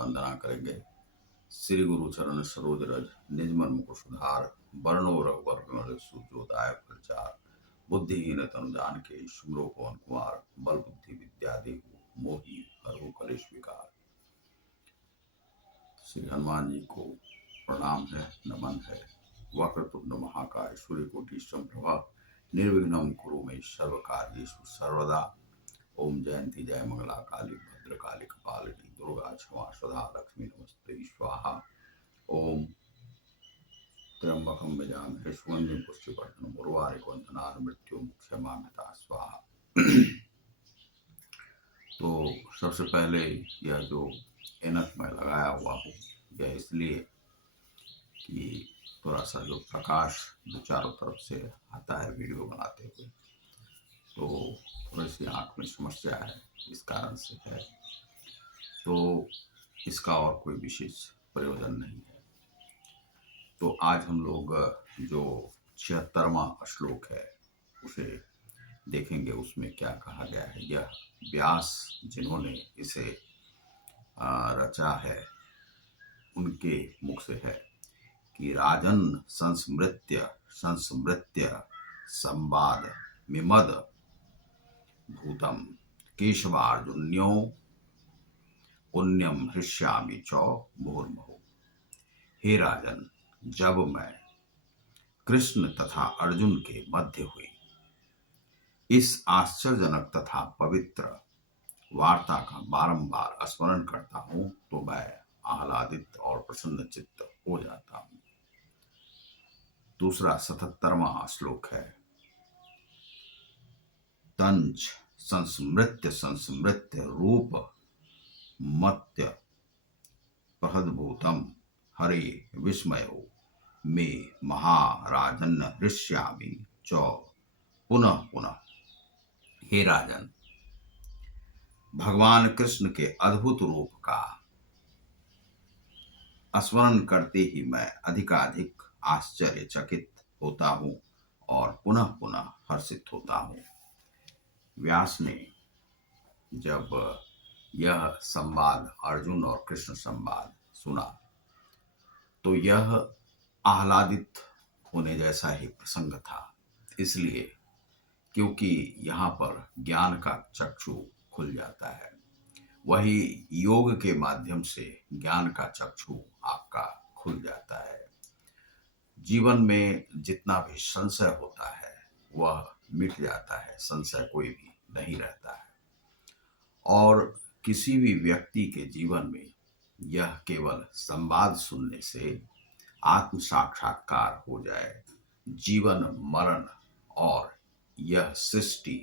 वंदना करेंगे। श्री गुरु चरण सरोज रज निज मन मुकुर सुधार, वर्णो रघुवर विमल सूर्योदय प्रचार, बुद्धिहीन तनु जानिके सुमिरो पवन कुमार, बल बुद्धि विद्या देहु मोहि हरहु कलेश विकार। श्री हनुमान जी को प्रणाम है, नमन है। वक्रतुंड महाकाय सूर्यकोटि समप्रभा, निर्विघ्नं कुरु मे सर्व कार्येषु सर्वदा। ओम जयंती जय मंगला काली भद्रकाली कपालिनी दुर्गा क्षमा सदा लक्ष्मी नमस्ते स्वाहा। ओम त्र्यंबकं यजामहे सुगंधिं पुष्टिवर्धनम् उर्वारुकं वन्दनान् मृत्युमुक्षयमामृता स्वाहा। तो सबसे पहले यह जो ऐनक मैं लगाया हुआ हूँ, यह इसलिए कि थोड़ा सा जो प्रकाश जो चारों तरफ से आता है वीडियो बनाते हुए, तो थोड़ी सी आँख में समस्या है, इस कारण से है। तो इसका और कोई विशेष प्रयोजन नहीं है। तो आज हम लोग जो 76वां श्लोक है उसे देखेंगे। उसमें क्या कहा गया है, यह व्यास जिन्होंने इसे रचा है उनके मुख से है कि राजन संस्मृत्य संवाद मिमद भूतम केशवार्जुन्यो पुण्यम हृष्यामि च मुहुर्मुहुः। हे राजन, जब मैं कृष्ण तथा अर्जुन के मध्य हुई इस आश्चर्यजनक तथा पवित्र वार्ता का बारंबार स्मरण करता हूं तो मैं आह्लादित और प्रसन्न चित्त हो जाता हूं। दूसरा 77वां श्लोक है, तंच संस्मृत्य रूप मत्य प्रहदभूतम हरे विस्मयो मे महाराजन हृष्यामि च पुनः पुनः। हे राजन, भगवान कृष्ण के अद्भुत रूप का स्मरण करते ही मैं अधिकाधिक आश्चर्यचकित होता हूं और पुनः पुनः हर्षित होता हूं। व्यास ने जब यह संवाद अर्जुन और कृष्ण संवाद सुना तो यह आह्लादित होने जैसा ही प्रसंग था, इसलिए क्योंकि यहाँ पर ज्ञान का चक्षु खुल जाता है। वही योग के माध्यम से ज्ञान का चक्षु आपका खुल जाता है। जीवन में जितना भी संशय होता है वह मिट जाता है, संशय कोई भी नहीं रहता है। और किसी भी व्यक्ति के जीवन में यह केवल संवाद सुनने से आत्म साक्षात्कार हो जाए, जीवन मरण और यह सृष्टि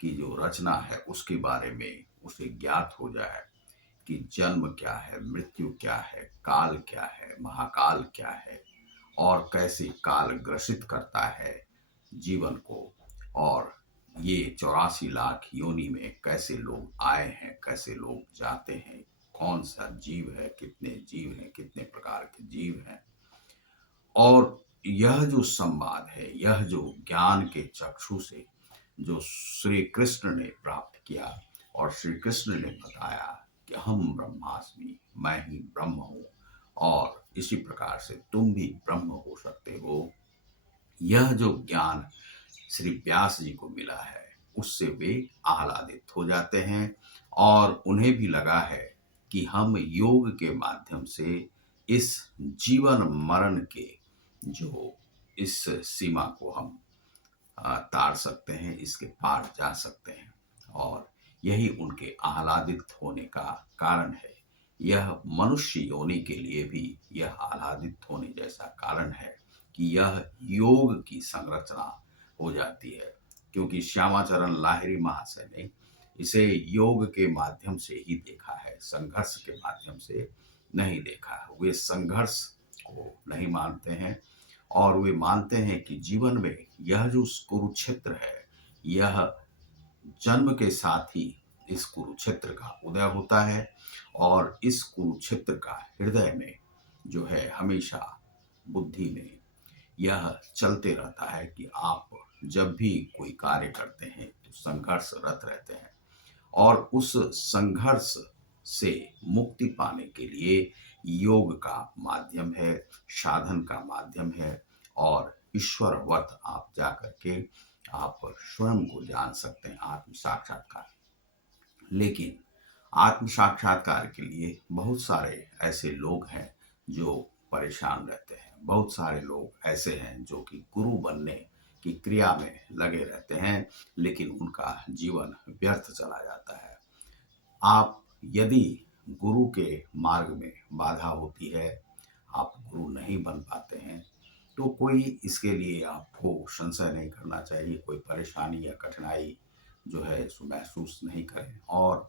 की जो रचना है उसके बारे में उसे ज्ञात हो जाए कि जन्म क्या है, मृत्यु क्या है, काल क्या है, महाकाल क्या है और कैसे काल ग्रसित करता है जीवन को, और ये 84 लाख योनि में कैसे लोग आए हैं, कैसे लोग जाते हैं, कौन सा जीव है, कितने जीव हैं, कितने प्रकार के जीव हैं। और यह जो संवाद है, यह जो ज्ञान के चक्षु से जो श्री कृष्ण ने प्राप्त किया और श्री कृष्ण ने बताया कि हम ब्रह्मास्मि, मैं ही ब्रह्म हूँ और इसी प्रकार से तुम भी ब्रह्म हो सकते हो, यह जो ज्ञान श्री व्यास जी को मिला है उससे वे आह्लादित हो जाते हैं और उन्हें भी लगा है कि हम योग के माध्यम से इस जीवन मरण के जो इस सीमा को हम तार सकते हैं, इसके पार जा सकते हैं। और यही उनके आह्लादित होने का कारण है। यह मनुष्य योनि के लिए भी यह आह्लादित होने जैसा कारण है कि यह योग की संरचना हो जाती है, क्योंकि श्यामाचरण लाहिरी महाशय ने इसे योग के माध्यम से ही देखा है, संघर्ष के माध्यम से नहीं देखा है। वे संघर्ष को नहीं मानते हैं और वे मानते हैं कि जीवन में यह जो कुरुक्षेत्र है, यह जन्म के साथ ही इस कुरुक्षेत्र का उदय होता है और इस कुरुक्षेत्र का हृदय में जो है हमेशा बुद्धि में यह चलते रहता है कि आप जब भी कोई कार्य करते हैं तो संघर्षरत रहते हैं और उस संघर्ष से मुक्ति पाने के लिए योग का माध्यम है, साधन का माध्यम है और ईश्वरवत आप जाकर के आप स्वयं को जान सकते हैं, आत्म साक्षात्कार। लेकिन आत्म साक्षात्कार के लिए बहुत सारे ऐसे लोग हैं जो परेशान रहते हैं। बहुत सारे लोग ऐसे हैं जो कि गुरु बनने की क्रिया में लगे रहते हैं, लेकिन उनका जीवन व्यर्थ चला जाता है। आप यदि गुरु के मार्ग में बाधा होती है, आप गुरु नहीं बन पाते हैं, तो कोई इसके लिए आपको संशय नहीं करना चाहिए, कोई परेशानी या कठिनाई जो है सो महसूस नहीं करें और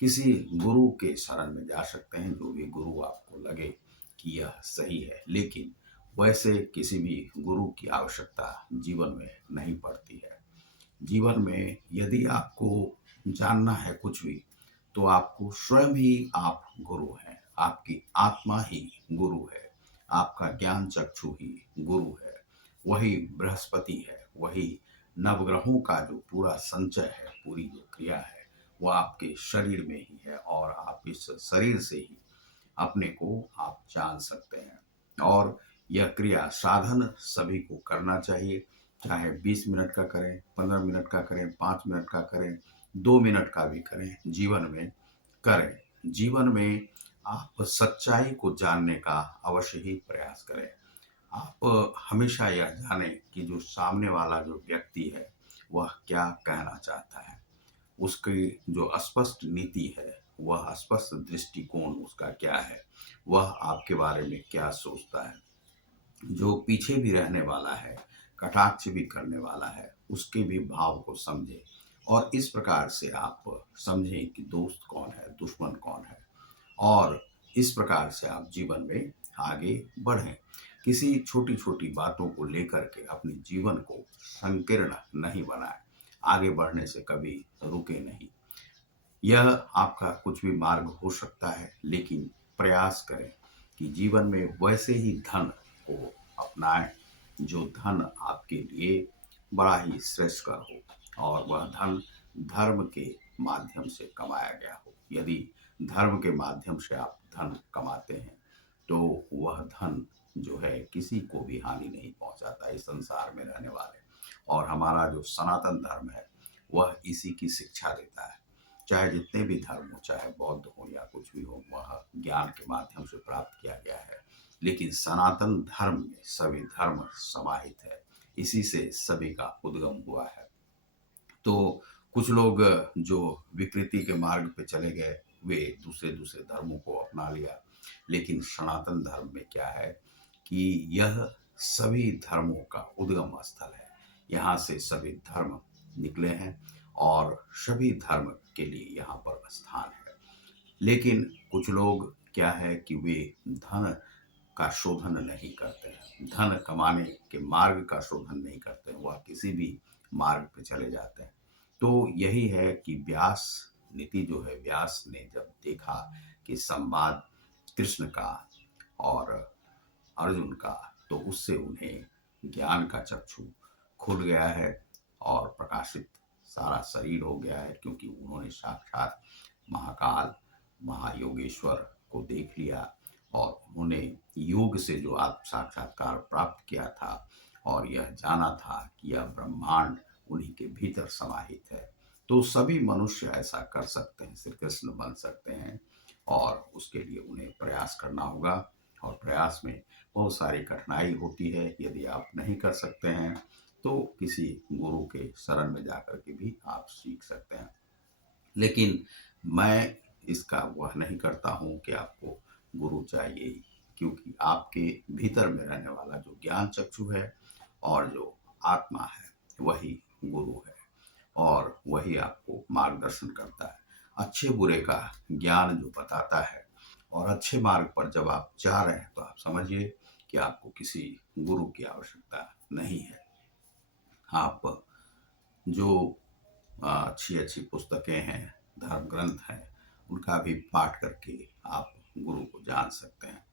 किसी गुरु के शरण में जा सकते हैं, जो भी गुरु आपको लगे कि यह सही है। लेकिन वैसे किसी भी गुरु की आवश्यकता जीवन में नहीं पड़ती है। जीवन में यदि आपको जानना है कुछ भी, तो आपको स्वयं ही आप गुरु हैं। आपकी आत्मा ही गुरु है। आपका ज्ञान चक्षु ही गुरु है। वही बृहस्पति है। वही नवग्रहों का जो पूरा संचय है, पूरी जो क्रिया है, वो आपके शरीर में ही है और आप इस शरीर से ही अपने को आप जान सकते हैं। और यह क्रिया साधन सभी को करना चाहिए, चाहे 20 मिनट का करें, 15 मिनट का करें, 5 मिनट का करें, 2 मिनट का भी करें, जीवन में करें। जीवन में आप सच्चाई को जानने का अवश्य ही प्रयास करें। आप हमेशा यह जानें कि जो सामने वाला जो व्यक्ति है, वह क्या कहना चाहता है। उसकी जो स्पष्ट नीति है, वह स्पष्ट दृष्टिकोण उसका क्या है, वह आपके बारे में क्या सोचता है। जो पीछे भी रहने वाला है, कटाक्ष भी करने वाला है, उसके भी भाव को समझें और इस प्रकार से आप समझें कि दोस्त कौन है, दुश्मन कौन है और इस प्रकार से आप जीवन में आगे बढ़ें। किसी छोटी-छोटी बातों को लेकर के अपने जीवन को संकीर्ण नहीं बनाएं। आगे बढ़ने से कभी रुके नहीं। यह आपका कुछ भी मार्ग हो सकता है, लेकिन प्रयास करें कि जीवन में वैसे ही धन को अपनाएं जो धन आपके लिए बड़ा ही श्रेष्ठकर हो और वह धन धर्म के माध्यम से कमाया गया हो। यदि धर्म के माध्यम से आप धन कमाते हैं, तो वह धन जो है किसी को भी हानि नहीं पहुंचाता इस संसार में रहने वाले। और हमारा जो सनातन धर्म है, वह इसी की शिक्षा देता है। चाहे जितने भी धर्म हो, चाहे बौद्ध हो या कुछ भी हो, वह ज्ञान के माध्यम से प्राप्त किया गया है। लेकिन सनातन धर्म में सभी धर्म समाहित है, इसी से सभी का उद्गम हुआ है। तो कुछ लोग जो विकृति के मार्ग पे चले गए, वे दूसरे दूसरे धर्मों को अपना लिया। लेकिन सनातन धर्म में क्या है कि यह सभी धर्मों का उद्गम स्थल है। यहाँ से सभी धर्म निकले हैं और सभी धर्म के लिए यहाँ पर स्थान है। लेकिन कुछ लोग क्या है कि वे धन का शोधन नहीं करते हैं, धन कमाने के मार्ग का शोधन नहीं करते हैं, वह किसी भी मार्ग पे चले जाते हैं। तो यही है कि व्यास नीति जो है, व्यास ने जब देखा कि संवाद कृष्ण का और अर्जुन का, तो उससे उन्हें ज्ञान का चक्षु खुल गया है और प्रकाशित सारा शरीर हो गया है, क्योंकि उन्होंने साक्षात महाकाल महायोगेश्वर को देख लिया और उन्होंने योग से जो आत्म साक्षात्कार प्राप्त किया था और यह जाना था कि यह ब्रह्मांड उन्हीं के भीतर समाहित है। तो सभी मनुष्य ऐसा कर सकते हैं, श्री कृष्ण बन सकते हैं और उसके लिए उन्हें प्रयास करना होगा। और प्रयास में बहुत सारी कठिनाई होती है। यदि आप नहीं कर सकते हैं, तो किसी गुरु के शरण में जाकर के भी आप सीख सकते हैं। लेकिन मैं इसका वह नहीं करता हूँ कि आपको गुरु चाहिए ही, क्योंकि आपके भीतर में रहने वाला जो ज्ञान चक्षु है और जो आत्मा है, वही गुरु है और वही आपको मार्गदर्शन करता है, अच्छे बुरे का ज्ञान जो बताता है। और अच्छे मार्ग पर जब आप जा रहे हैं, तो आप समझिए कि आपको किसी गुरु की आवश्यकता नहीं है। आप जो अच्छी अच्छी पुस्तकें हैं, धर्म ग्रंथ हैं, उनका भी पाठ करके आप गुरु को जान सकते हैं।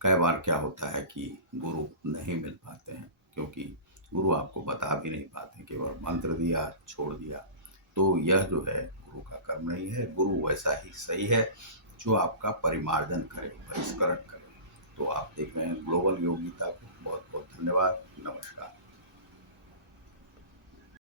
कई बार क्या होता है कि गुरु नहीं मिल पाते हैं, क्योंकि गुरु आपको बता भी नहीं पाते, केवल मंत्र दिया छोड़ दिया। तो यह जो है गुरु का कर्म नहीं है। गुरु वैसा ही सही है जो आपका परिमार्जन करे, परिष्करण करे। तो आप देख रहे हैं ग्लोबल योग गीता को। बहुत बहुत धन्यवाद। नमस्कार।